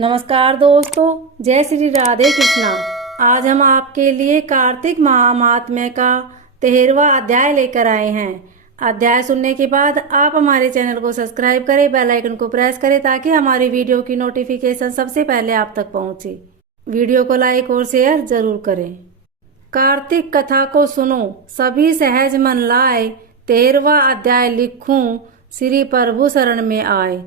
नमस्कार दोस्तों, जय श्री राधे कृष्णा। आज हम आपके लिए कार्तिक महात्म्य का 13वां अध्याय लेकर आए हैं। अध्याय सुनने के बाद आप हमारे चैनल को सब्सक्राइब करें, बेल आइकन को प्रेस करें ताकि हमारी वीडियो की नोटिफिकेशन सबसे पहले आप तक पहुंचे। वीडियो को लाइक और शेयर जरूर करें। कार्तिक कथा को सुनो, सभी सहज मन लाए, 13वां अध्याय लिखूं, श्री प्रभु शरण में आए।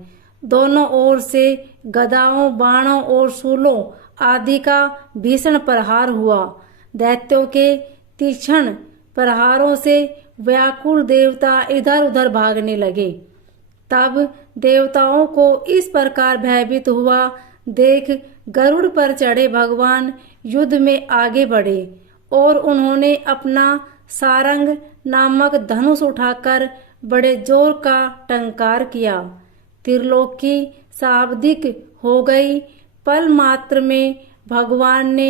दोनों ओर से गदाओं, बाणों और शूलों आदि का भीषण प्रहार हुआ। दैत्यों के तीक्ष्ण प्रहारों से व्याकुल देवता इधर उधर भागने लगे। तब देवताओं को इस प्रकार भयभीत हुआ देख गरुड़ पर चढ़े भगवान युद्ध में आगे बढ़े और उन्होंने अपना सारंग नामक धनुष उठाकर बड़े जोर का टंकार किया। त्रिलोकी शाब्दिक हो गई। पल मात्र में भगवान ने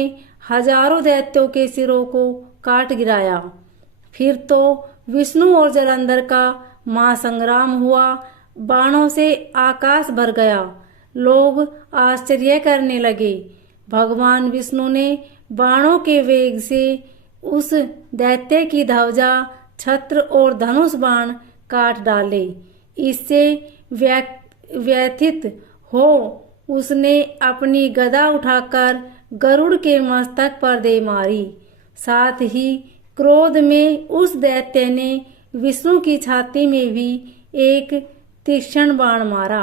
हजारों दैत्यों के सिरों को काट गिराया। फिर तो विष्णु और जलंधर का महासंग्राम हुआ। बाणों से आकाश भर गया। लोग आश्चर्य करने लगे। भगवान विष्णु ने बाणों के वेग से उस दैत्य की ध्वजा, छत्र और धनुष बाण काट डाले। इससे व्यथित हो उसने अपनी गदा उठाकर गरुड़ के मस्तक पर दे मारी। साथ ही क्रोध में उस दैत्य ने विष्णु की छाती में भी एक तीक्ष्ण बाण मारा।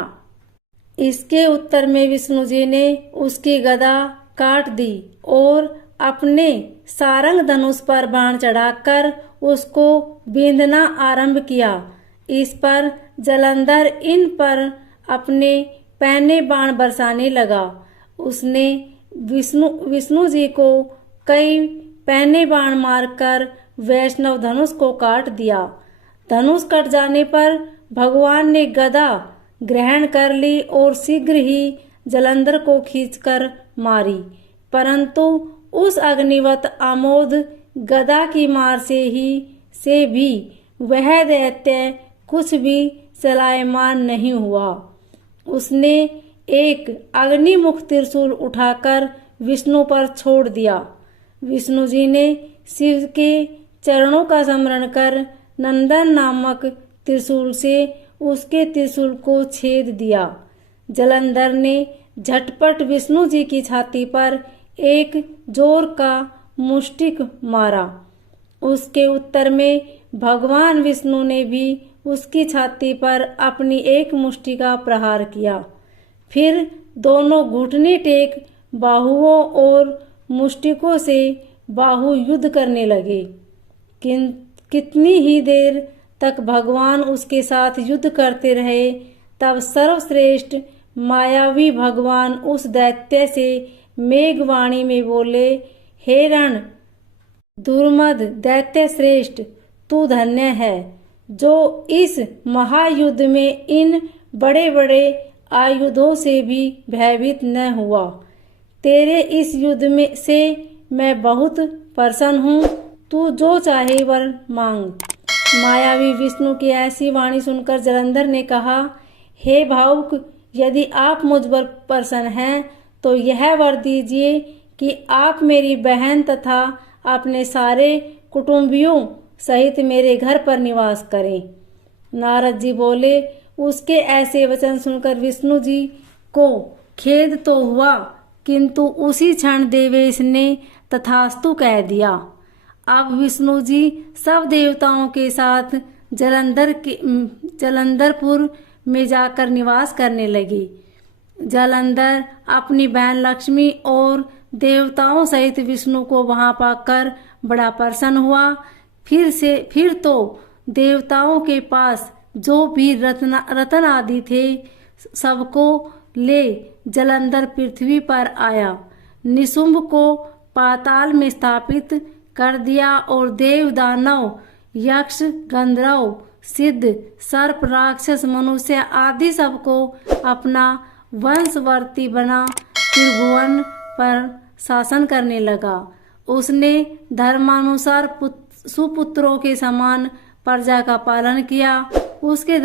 इसके उत्तर में विष्णु जी ने उसकी गदा काट दी और अपने सारंग धनुष पर बाण चढ़ाकर उसको बींधना आरंभ किया। इस पर जलंधर इन पर अपने पैने बाण बरसाने लगा। उसने विष्णु जी को कई पैने बाण मारकर वैष्णव धनुष को काट दिया। धनुष कट जाने पर भगवान ने गदा ग्रहण कर ली और शीघ्र ही जलंधर को खींचकर मारी। परंतु उस अग्निवत आमोद गदा की मार से भी वह दैत्य कुछ भी चलायमान नहीं हुआ। उसने एक अग्निमुख त्रिशूल उठाकर विष्णु पर छोड़ दिया। विष्णु जी ने शिव के चरणों का स्मरण कर नंदन नामक त्रिशूल से उसके त्रिशूल को छेद दिया। जलंधर ने झटपट विष्णु जी की छाती पर एक जोर का मुष्टिक मारा। उसके उत्तर में भगवान विष्णु ने भी उसकी छाती पर अपनी एक मुष्टि का प्रहार किया। फिर दोनों घुटने टेक बाहुओं और मुष्टिकों से बाहु युद्ध करने लगे। कितनी ही देर तक भगवान उसके साथ युद्ध करते रहे। तब सर्वश्रेष्ठ मायावी भगवान उस दैत्य से मेघवाणी में बोले, हे रण दुर्मद दैत्य श्रेष्ठ, तू धन्य है जो इस महायुद्ध में इन बड़े बड़े आयुधों से भी भयभीत न हुआ। तेरे इस युद्ध में से मैं बहुत प्रसन्न हूँ। तू जो चाहे वर मांग। मायावी विष्णु की ऐसी वाणी सुनकर जलंधर ने कहा, हे भावुक, यदि आप मुझ पर प्रसन्न हैं तो यह वर दीजिए कि आप मेरी बहन तथा अपने सारे कुटुंबियों सहित मेरे घर पर निवास करें। नारद जी बोले, उसके ऐसे वचन सुनकर विष्णु जी को खेद तो हुआ, किंतु उसी क्षण देवेश ने तथास्तु कह दिया। अब विष्णु जी सब देवताओं के साथ जलंधरपुर में जाकर निवास करने लगे। जलंधर अपनी बहन लक्ष्मी और देवताओं सहित विष्णु को वहां पाकर बड़ा प्रसन्न हुआ। फिर तो देवताओं के पास जो भी रत्न आदि थे सबको ले जलंधर पृथ्वी पर आया। निशुंभ को पाताल में स्थापित कर दिया और देव, दानव, यक्ष, गंधर्व, सिद्ध, सर्प, राक्षस, मनुष्य आदि सबको अपना वंशवर्ती बना त्रिभुवन पर शासन करने लगा। उसने धर्मानुसार सुपुत्रों के समान प्रजा का पालन किया। उसके